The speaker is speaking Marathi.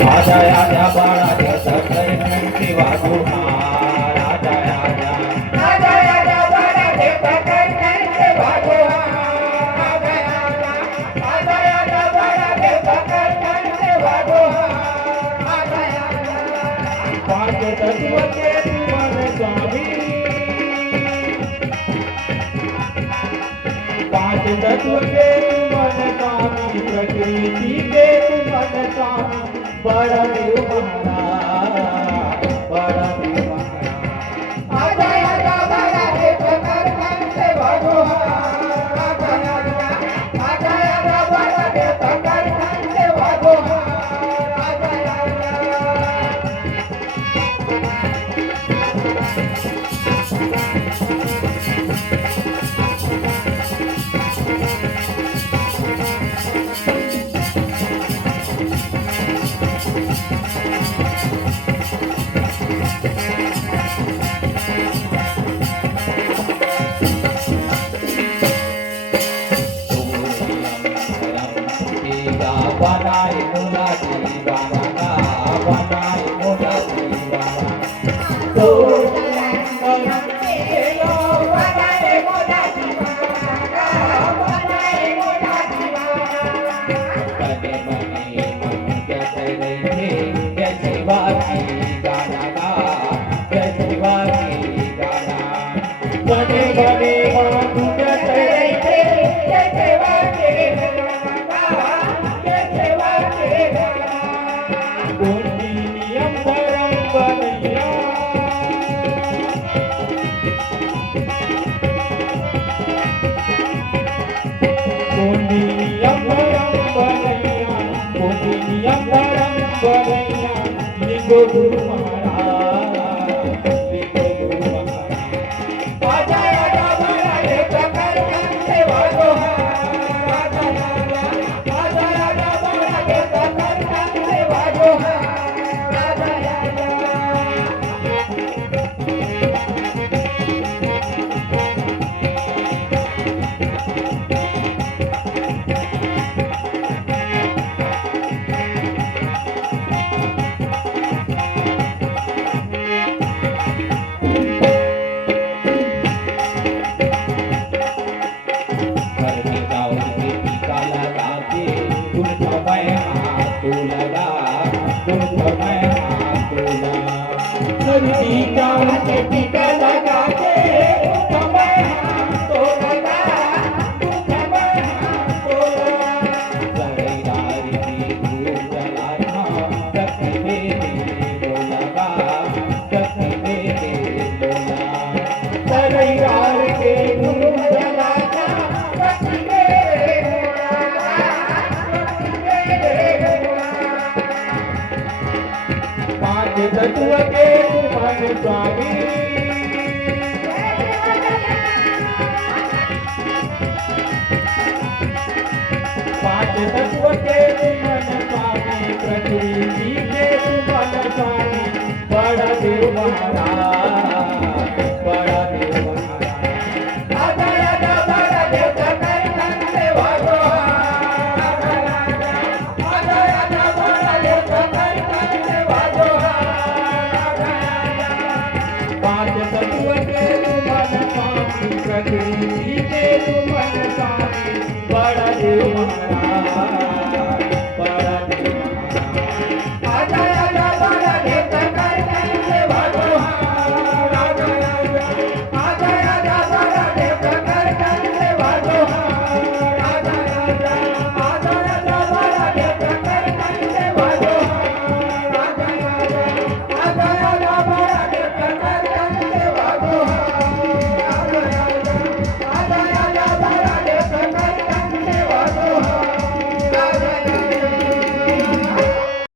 आजा आजा बाळा सकळी वाजू आजा आजा आजा आजा बाळा सकळी वाजू आजा आजा आजा बाळा सकळी वाजू आजा पांच तत्व के तुमन स्वामी पांच तत्व के तुमन स्वामी प्रकृति के तुमन स्वामी बड़ा देव महाराज बड़ा देव महाराज आजा आजा बाळा सकळी वाजू आजा आजा आजा बाळा सकळी वाजू आजा बनाए मुलाजी बाबा बनाए मुलाजी बाबा तो बने बने मन कैसे रहे कैसे बाकी गाना गा कैसे बाकी गाना बने बने मन कैसे रहे कैसे बाकी कोणी नियम धरम बनैया कोणी नियम धरम बनैया कोणी नियम धरम बनैया लिंगो गुरु महाराज लिंगो गुरु महाराज आजा आजा बाळा सकळी वाजू आजा आजा आजा बाळा सकळी वाजू घर में जाओ टीका लगा के तुम समय हाथ लगा तुम समय हाथ लगा टीका टीका लगा के समय हाथ लगा समय हाथ सरेदार की धूप जलाना सखी मेरे बोला सखी मेरे बोला परिवार के गुरु जलाना सखी मेरे पांच तत्व के तुमन स्वामी पांच तत्व के